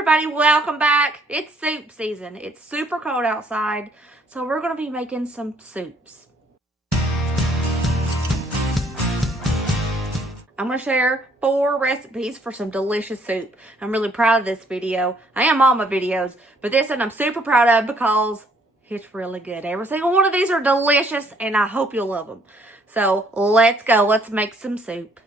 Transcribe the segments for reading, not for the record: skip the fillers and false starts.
everybody, welcome back. It's soup season. It's super cold outside, so we're going to be making some soups. I'm going to share 4 recipes for some delicious soup. I'm really proud of this video. I am all my videos, but this one I'm super proud of because it's really good. Every single one of these are delicious, and I hope you'll love them. So let's go. Let's make some soup.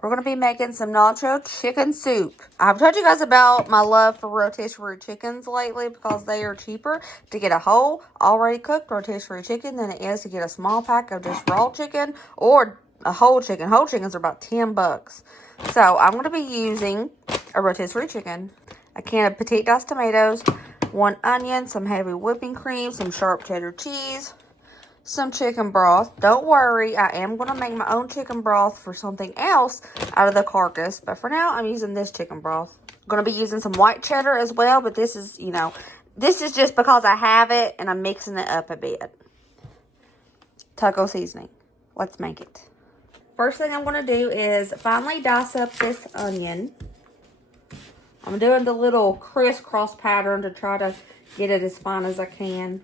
We're going to be making some Nacho chicken soup. I've told you guys about my love for rotisserie chickens lately because they are cheaper to get a whole, already cooked rotisserie chicken than it is to get a small pack of just raw chicken or a whole chicken. Whole chickens are about 10 bucks. So I'm going to be using a rotisserie chicken, a can of petite diced tomatoes, 1 onion, some heavy whipping cream, some sharp cheddar cheese, some chicken broth. Don't worry, I am going to make my own chicken broth for something else out of the carcass, but for now I'm using this chicken broth. I'm going to be using some white cheddar as well, but this is, this is just because I have it and I'm mixing it up a bit. Taco seasoning. Let's make it. First thing I'm going to do is finely dice up this onion. I'm doing the little crisscross pattern to try to get it as fine as I can.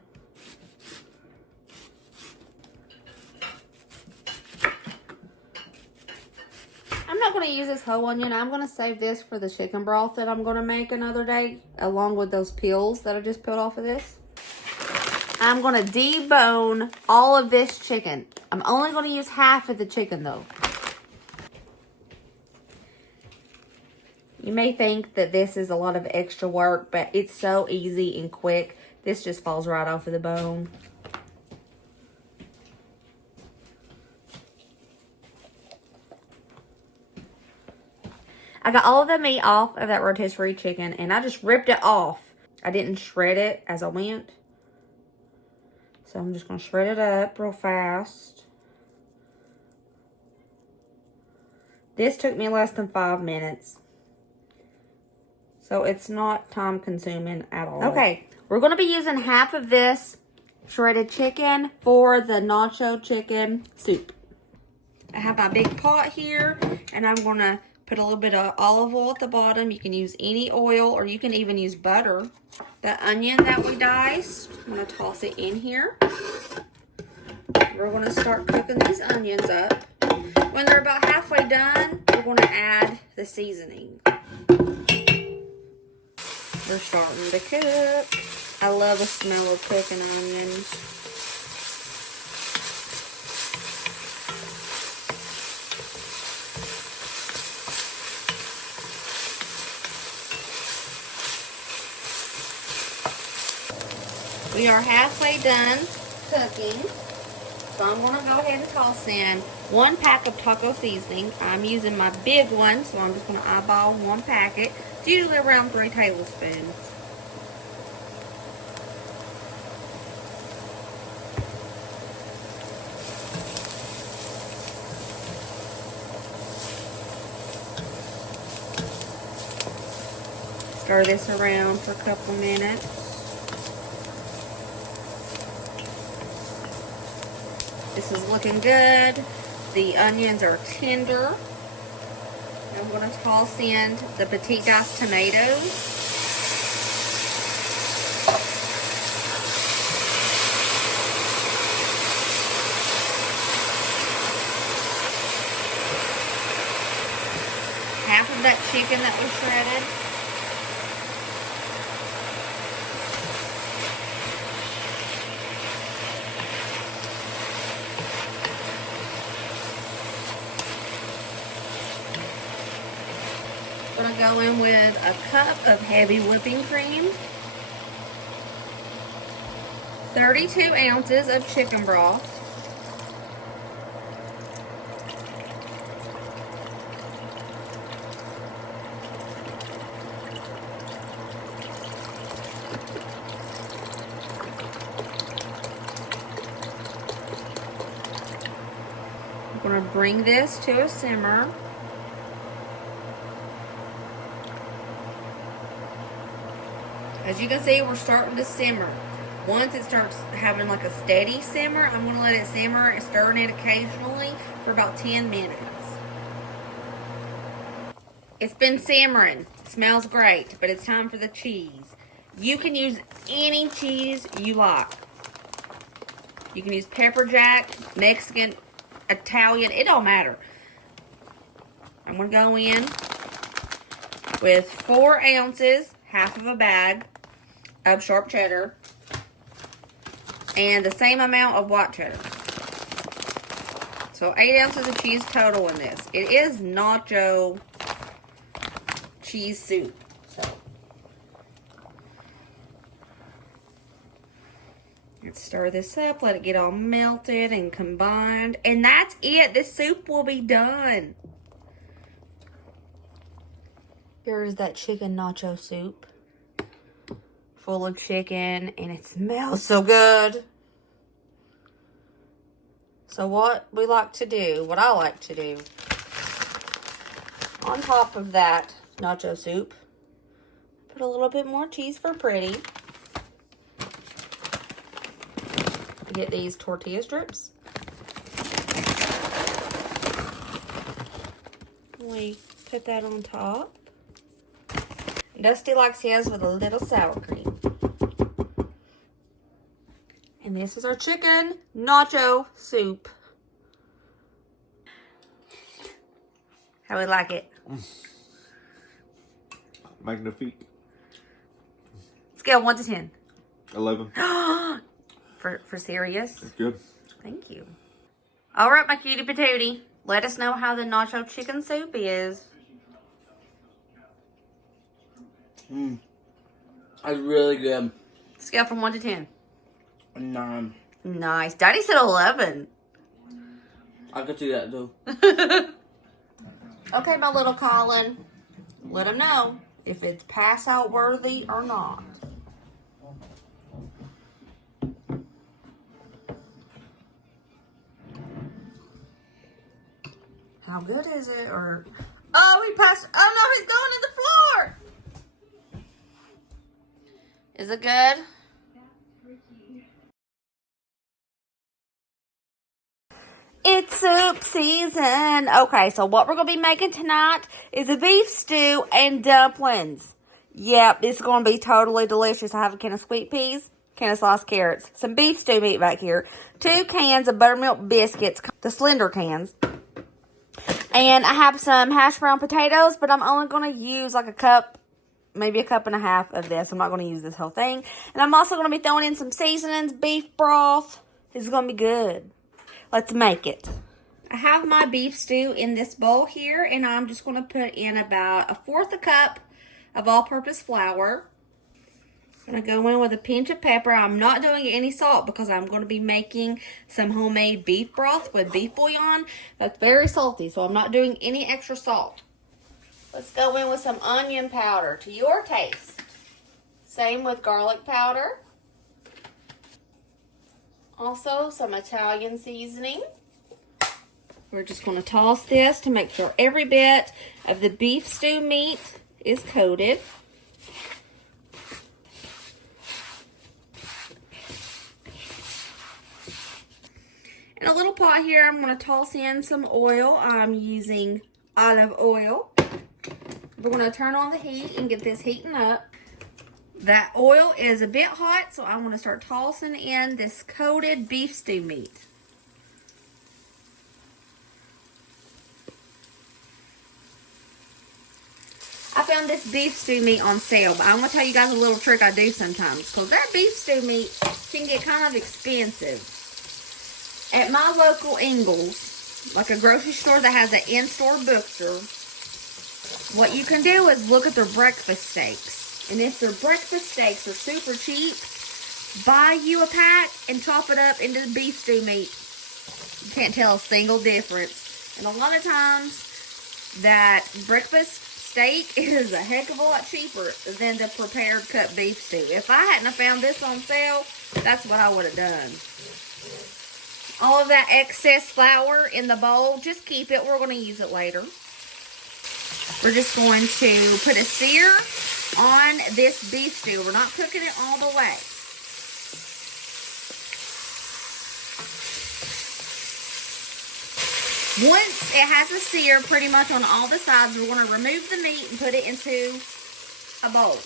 I'm not going to use this whole onion. I'm going to save this for the chicken broth that I'm going to make another day, along with those peels that I just peeled off of this. I'm going to debone all of this chicken. I'm only going to use half of the chicken, though. You may think that this is a lot of extra work, but it's so easy and quick. This just falls right off of the bone. I got all of the meat off of that rotisserie chicken, and I just ripped it off. I didn't shred it as I went. So I'm just going to shred it up real fast. This took me less than 5 minutes. So it's not time consuming at all. Okay, we're going to be using half of this shredded chicken for the Nacho chicken soup. I have my big pot here, and I'm going to put a little bit of olive oil at the bottom. You can use any oil, or you can even use butter. The onion that we diced, I'm going to toss it in here. We're going to start cooking these onions up. When they're about halfway done, we're going to add the seasoning. They're starting to cook. I love the smell of cooking onions. We are halfway done cooking, so I'm going to go ahead and toss in 1 pack of taco seasoning. I'm using my big one, so I'm just going to eyeball 1 packet. It's usually around 3 tablespoons. Stir this around for a couple minutes. This is looking good. The onions are tender. I'm going to toss in the petite diced tomatoes. Half of that chicken that was shredded. I'm going to go in with a cup of heavy whipping cream, 32 ounces of chicken broth, I'm going to bring this to a simmer. As you can see, we're starting to simmer. Once it starts having like a steady simmer, I'm going to let it simmer and stirring it occasionally for about 10 minutes. It's been simmering. It smells great, but it's time for the cheese. You can use any cheese you like. You can use pepper jack, Mexican, Italian, it don't matter. I'm going to go in with 4 ounces, half of a bag of sharp cheddar, and the same amount of white cheddar. So 8 ounces of cheese total in this. It is nacho cheese soup. So let's stir this up, let it get all melted and combined. And that's it. This soup will be done. Here is that chicken nacho soup. Full of chicken, and it smells so good. So what we like to do, what I like to do, on top of that nacho soup, put a little bit more cheese for pretty. Get these tortilla strips. We put that on top. Dusty likes his with a little sour cream. And this is our chicken nacho soup. How we like it? Magnifique. Scale 1 to 10. 11. For serious? That's good. Thank you. All right, my cutie patootie. Let us know how the nacho chicken soup is. That's really good. Scale from 1 to 10. 9. Nice. Daddy said 11. I could do that too. Okay, my little Colin. Let him know if it's pass out worthy or not. How good is it? Or oh, he passed. Oh no, he's going to the floor. Is it good? It's soup season. Okay, so what we're going to be making tonight is a beef stew and dumplings. Yep, this is going to be totally delicious. I have a can of sweet peas, can of sliced carrots, some beef stew meat back here, 2 cans of buttermilk biscuits, the slender cans. And I have some hash brown potatoes, but I'm only going to use like a cup, maybe a cup and a half of this. I'm not going to use this whole thing. And I'm also going to be throwing in some seasonings, beef broth. This is going to be good. Let's make it. I have my beef stew in this bowl here, and I'm just going to put in about 1/4 cup of all-purpose flour. I'm going to go in with a pinch of pepper. I'm not doing any salt because I'm going to be making some homemade beef broth with beef bouillon. That's very salty, so I'm not doing any extra salt. Let's go in with some onion powder to your taste. Same with garlic powder. Also, some Italian seasoning. We're just going to toss this to make sure every bit of the beef stew meat is coated. In a little pot here, I'm going to toss in some oil. I'm using olive oil. We're going to turn on the heat and get this heating up. That oil is a bit hot, so I'm going to start tossing in this coated beef stew meat. I found this beef stew meat on sale, but I'm going to tell you guys a little trick I do sometimes, because that beef stew meat can get kind of expensive. At my local Ingles, like a grocery store that has an in-store butcher, what you can do is look at their breakfast steaks. And if their breakfast steaks are super cheap, buy you a pack and chop it up into the beef stew meat. You can't tell a single difference. And a lot of times, that breakfast steak is a heck of a lot cheaper than the prepared cut beef stew. If I hadn't have found this on sale, that's what I would have done. All of that excess flour in the bowl, just keep it. We're going to use it later. We're just going to put a sear on this beef stew. We're not cooking it all the way. Once it has a sear pretty much on all the sides, we're going to remove the meat and put it into a bowl.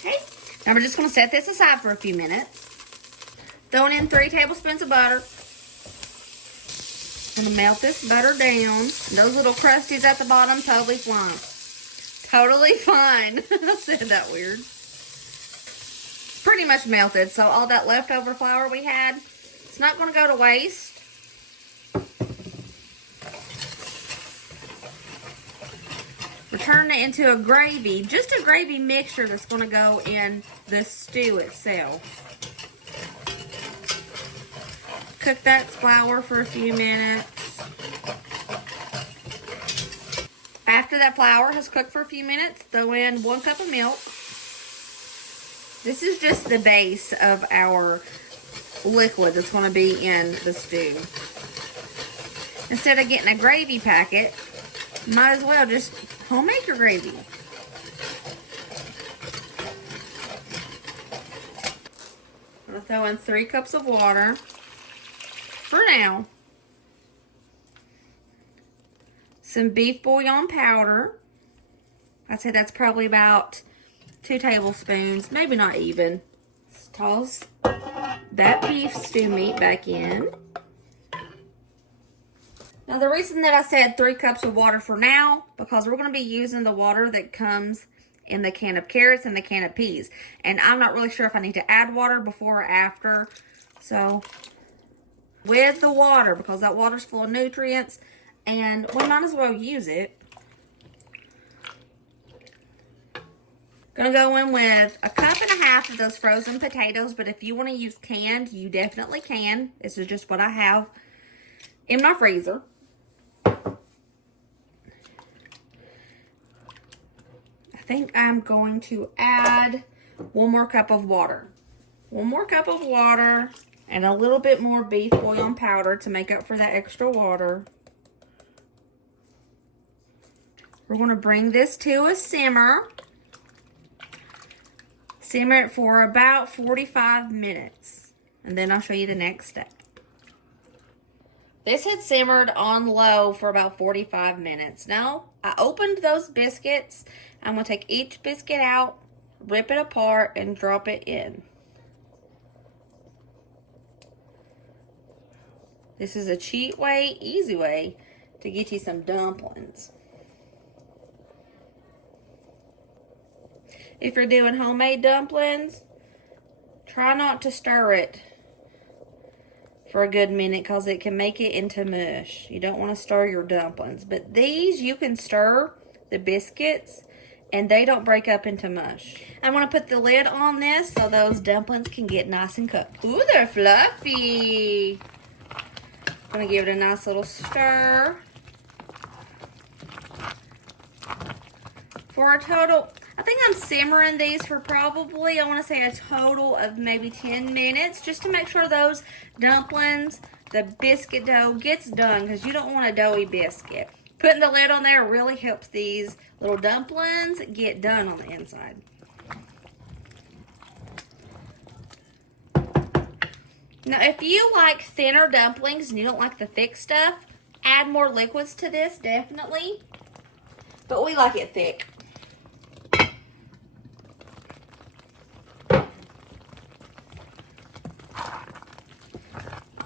Okay, now we're just going to set this aside for a few minutes. Throwing in 3 tablespoons of butter. I'm going to melt this butter down. Those little crusties at the bottom, totally fine. Totally fine. I said that weird. Pretty much melted, so all that leftover flour we had, it's not going to go to waste. We're turning it into a gravy, just a gravy mixture that's going to go in the stew itself. Cook that flour for a few minutes. After that flour has cooked for a few minutes, throw in 1 cup of milk. This is just the base of our liquid that's going to be in the stew. Instead of getting a gravy packet, might as well just homemade your gravy. I'm going to throw in 3 cups of water for now. Some beef bouillon powder. I'd say that's probably about 2 tablespoons, maybe not even. Let's toss that beef stew meat back in. Now the reason that I said 3 cups of water for now, because we're going to be using the water that comes in the can of carrots and the can of peas. And I'm not really sure if I need to add water before or after. So with the water, because that water's full of nutrients, and we might as well use it. Gonna go in with 1.5 cups of those frozen potatoes, but if you want to use canned, you definitely can. This is just what I have in my freezer. I think I'm going to add 1 more cup of water. 1 more cup of water and a little bit more beef bouillon powder to make up for that extra water. We're going to bring this to a simmer. Simmer it for about 45 minutes. And then I'll show you the next step. This had simmered on low for about 45 minutes. Now, I opened those biscuits. I'm going to take each biscuit out, rip it apart, and drop it in. This is a cheap way, easy way to get you some dumplings. If you're doing homemade dumplings, try not to stir it for a good minute because it can make it into mush. You don't want to stir your dumplings. But these, you can stir the biscuits and they don't break up into mush. I'm going to put the lid on this so those dumplings can get nice and cooked. Ooh, they're fluffy. I'm going to give it a nice little stir. For a total, I think I'm simmering these for probably, I want to say a total of maybe 10 minutes just to make sure those dumplings, the biscuit dough gets done because you don't want a doughy biscuit. Putting the lid on there really helps these little dumplings get done on the inside. Now, if you like thinner dumplings and you don't like the thick stuff, add more liquids to this, definitely. But we like it thick.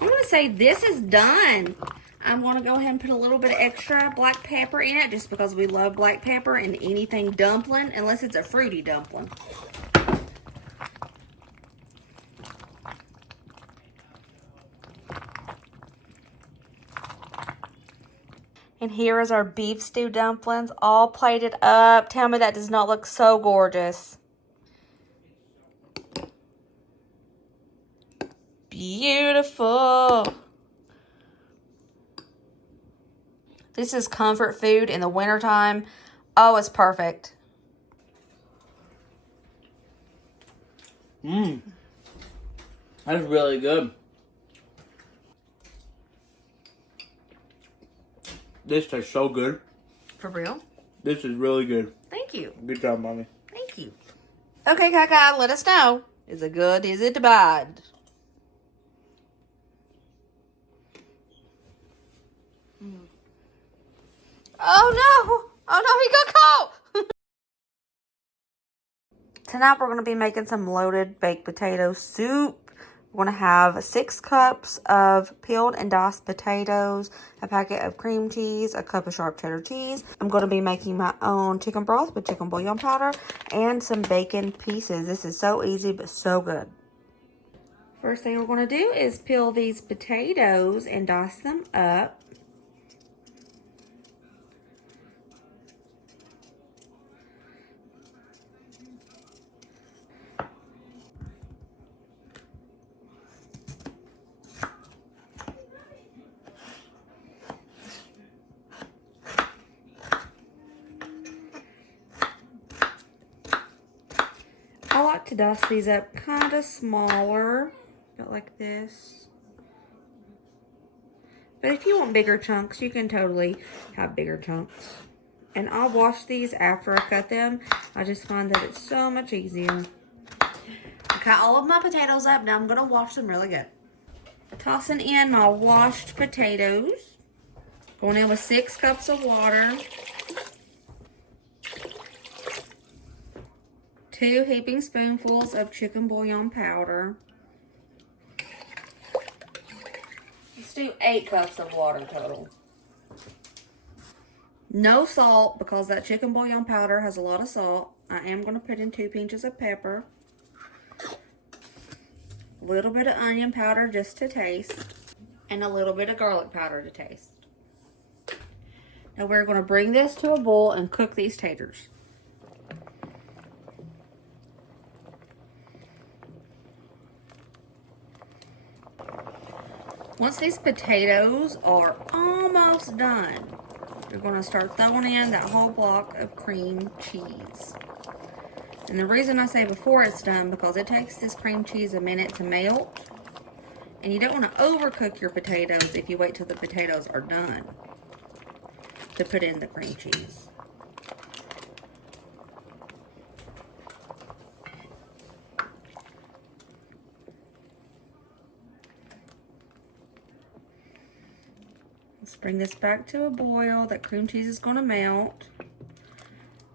I'm going to say this is done. I'm going to go ahead and put a little bit of extra black pepper in it just because we love black pepper in anything dumpling, unless it's a fruity dumpling. And here is our beef stew dumplings all plated up. Tell me that does not look so gorgeous. Beautiful. This is comfort food in the wintertime. Oh, it's perfect. Mmm. That's really good. This tastes so good. For real? This is really good. Thank you. Good job, Mommy. Thank you. Okay, Kaka, let us know. Is it good? Is it bad? Oh no! Oh no, he got caught! Tonight we're going to be making some loaded baked potato soup. We're going to have 6 cups of peeled and diced potatoes, a packet of cream cheese, a cup of sharp cheddar cheese. I'm going to be making my own chicken broth with chicken bouillon powder and some bacon pieces. This is so easy but so good. First thing we're going to do is peel these potatoes and dice them up. I like to dice these up kind of smaller, about like this. But if you want bigger chunks, you can totally have bigger chunks. And I'll wash these after I cut them. I just find that it's so much easier. I cut all of my potatoes up. Now I'm going to wash them really good. Tossing in my washed potatoes. Going in with 6 cups of water. 2 heaping spoonfuls of chicken bouillon powder. Let's do 8 cups of water total. No salt because that chicken bouillon powder has a lot of salt. I am going to put in 2 pinches of pepper. A little bit of onion powder just to taste. And a little bit of garlic powder to taste. Now we're going to bring this to a boil and cook these taters. Once these potatoes are almost done, you're going to start throwing in that whole block of cream cheese. And the reason I say before it's done, because it takes this cream cheese a minute to melt. And you don't want to overcook your potatoes if you wait till the potatoes are done to put in the cream cheese. Let's bring this back to a boil. That cream cheese is going to melt.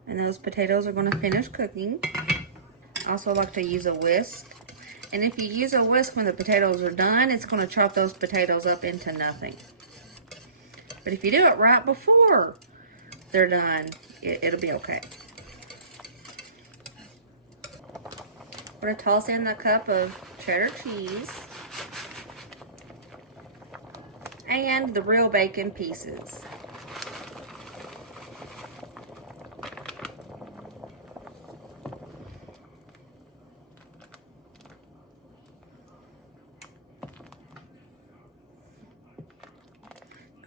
And those potatoes are going to finish cooking. I also like to use a whisk. And if you use a whisk when the potatoes are done, it's going to chop those potatoes up into nothing. But if you do it right before they're done, it'll be okay. We're going to toss in the cup of cheddar cheese. And the real bacon pieces.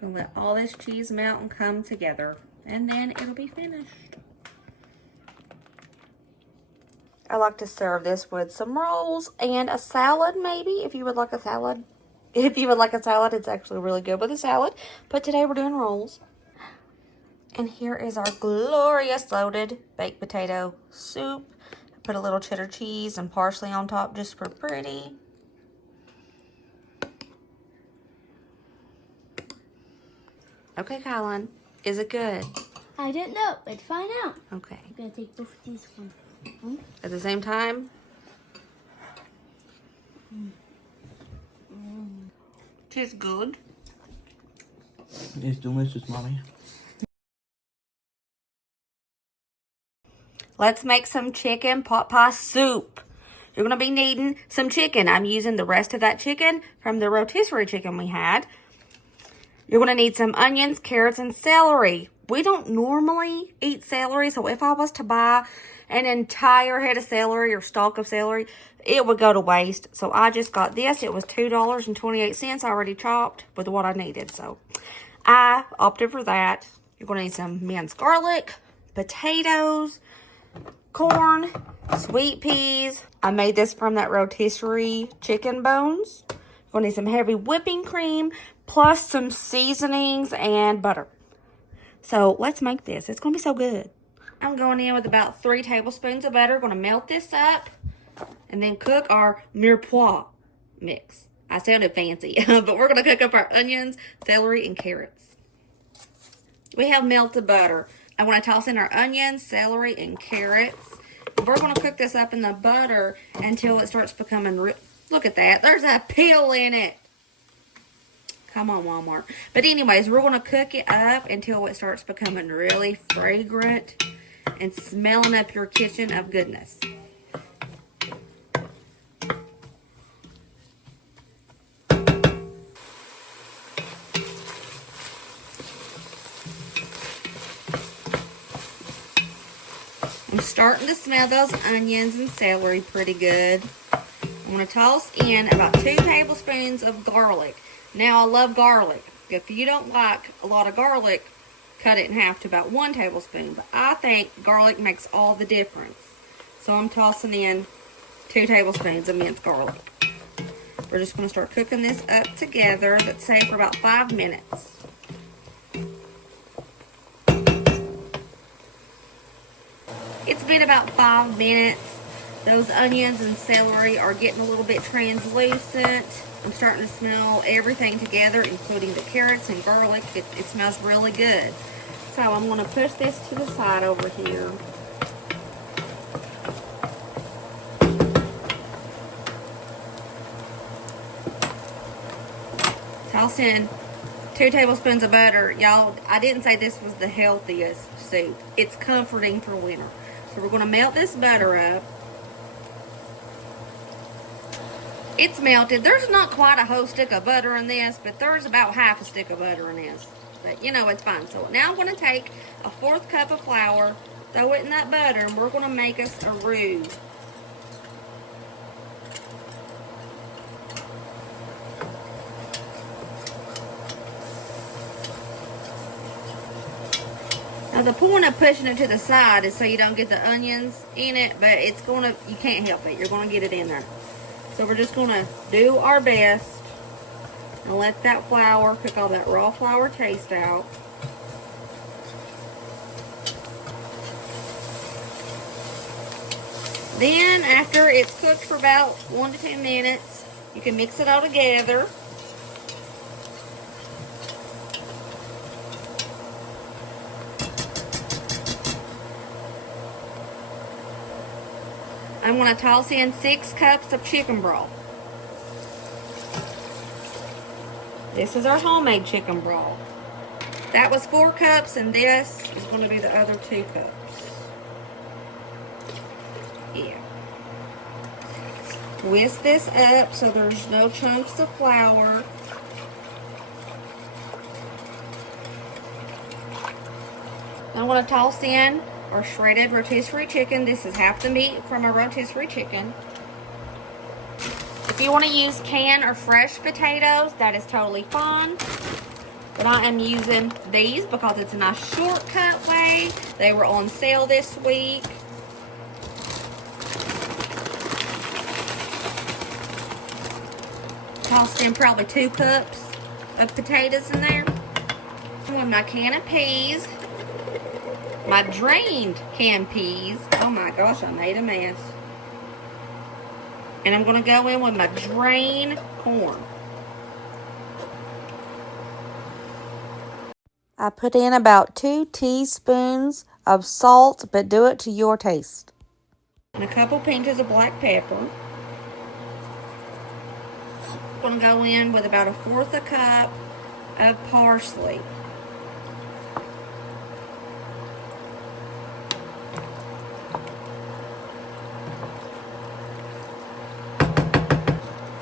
Gonna let all this cheese melt and come together, and then it'll be finished. I like to serve this with some rolls and a salad, maybe, if you would like a salad. If you would like a salad, it's actually really good with a salad. But today we're doing rolls. And here is our glorious loaded baked potato soup. I put a little cheddar cheese and parsley on top just for pretty. Okay, Kylan, is it good? I don't know. Let's find out. Okay. I'm going to take both of these ones. At the same time? Tastes good. It's delicious, Mommy. Let's make some chicken pot pie soup. You're going to be needing some chicken. I'm using the rest of that chicken from the rotisserie chicken we had. You're going to need some onions, carrots, and celery. We don't normally eat celery, so if I was to buy an entire head of celery or stalk of celery, it would go to waste. So I just got this. It was $2.28 already chopped with what I needed. So I opted for that. You're going to need some minced garlic, potatoes, corn, sweet peas. I made this from that rotisserie chicken bones. You're going to need some heavy whipping cream, plus some seasonings and butter. So let's make this. It's going to be so good. I'm going in with about 3 tablespoons of butter. Going to melt this up and then cook our mirepoix mix. I sounded fancy, but we're going to cook up our onions, celery, and carrots. We have melted butter. I want to toss in our onions, celery, and carrots. We're going to cook this up in the butter until it starts becoming look at that. There's a peel in it. Come on, Walmart. But anyways, we're going to cook it up until it starts becoming really fragrant and smelling up your kitchen of goodness. I'm starting to smell those onions and celery pretty good. I'm going to toss in about 2 tablespoons of garlic. Now, I love garlic. If you don't like a lot of garlic, cut it in half to about 1 tablespoon. But I think garlic makes all the difference. So I'm tossing in 2 tablespoons of minced garlic. We're just going to start cooking this up together, let's say for about 5 minutes. It's been about 5 minutes. Those onions and celery are getting a little bit translucent. I'm starting to smell everything together, including the carrots and garlic. It smells really good. So I'm going to push this to the side over here. Toss in 2 tablespoons of butter. Y'all, I didn't say this was the healthiest soup. It's comforting for winter. So we're going to melt this butter up. It's melted. There's not quite a whole stick of butter in this, but there's about half a stick of butter in this. But, you know, it's fine. So now I'm going to take a 1/4 cup of flour, throw it in that butter, and we're going to make us a roux. Now, the point of pushing it to the side is so you don't get the onions in it, but it's going to, you can't help it. You're going to get it in there. So we're just going to do our best and let that flour cook all that raw flour taste out. Then after it's cooked for about 1 to 2 minutes, you can mix it all together. I'm going to toss in 6 cups of chicken broth. This is our homemade chicken broth. That was 4 cups, and this is going to be the other 2 cups. Yeah. Whisk this up so there's no chunks of flour. I'm going to toss in our shredded rotisserie chicken. This is half the meat from a rotisserie chicken. If you want to use canned or fresh potatoes, that is totally fine. But I am using these because it's a nice shortcut way. They were on sale this week. Tossed in probably 2 cups of potatoes in there. With my can of peas. My drained canned peas. Oh my gosh, I made a mess. And I'm going to go in with my drained corn. I put in about 2 teaspoons of salt, but do it to your taste. And a couple pinches of black pepper. I'm going to go in with about 1/4 cup of parsley.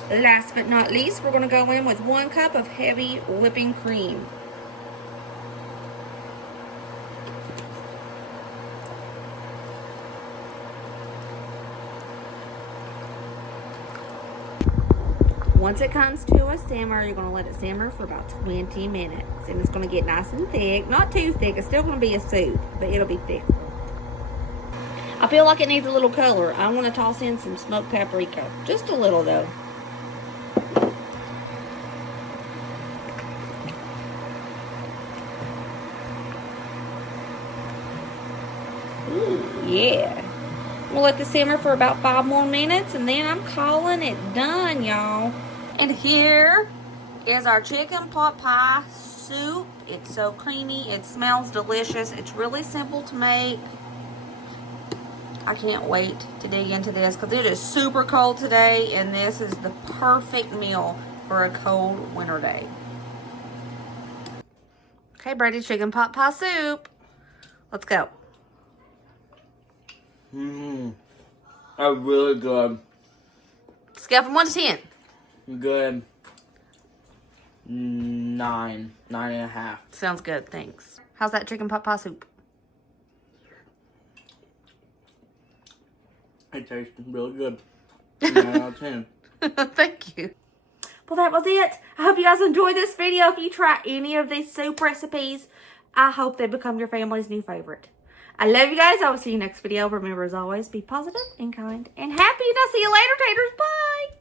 Last but not least, we're going to go in with 1 cup of heavy whipping cream. Once it comes to a simmer, you're going to let it simmer for about 20 minutes. And it's going to get nice and thick. Not too thick. It's still going to be a soup, but it'll be thick. I feel like it needs a little color. I'm going to toss in some smoked paprika. Just a little, though. Ooh, yeah. We'll let this simmer for about 5 more minutes, and then I'm calling it done, y'all. And here is our chicken pot pie soup. It's so creamy. It smells delicious. It's really simple to make. I can't wait to dig into this because it is super cold today, and this is the perfect meal for a cold winter day. Okay, Brady, chicken pot pie soup. Let's go. That's really good. Scale from 1 to 10. Good. 9.5. Sounds good, thanks. How's that chicken pot pie soup? It tastes really good. 9 out of 10. Thank you. Well, that was it. I hope you guys enjoyed this video. If you try any of these soup recipes, I hope they become your family's new favorite. I love you guys. I will see you next video. Remember, as always, be positive and kind and happy. And I'll see you later, taters. Bye.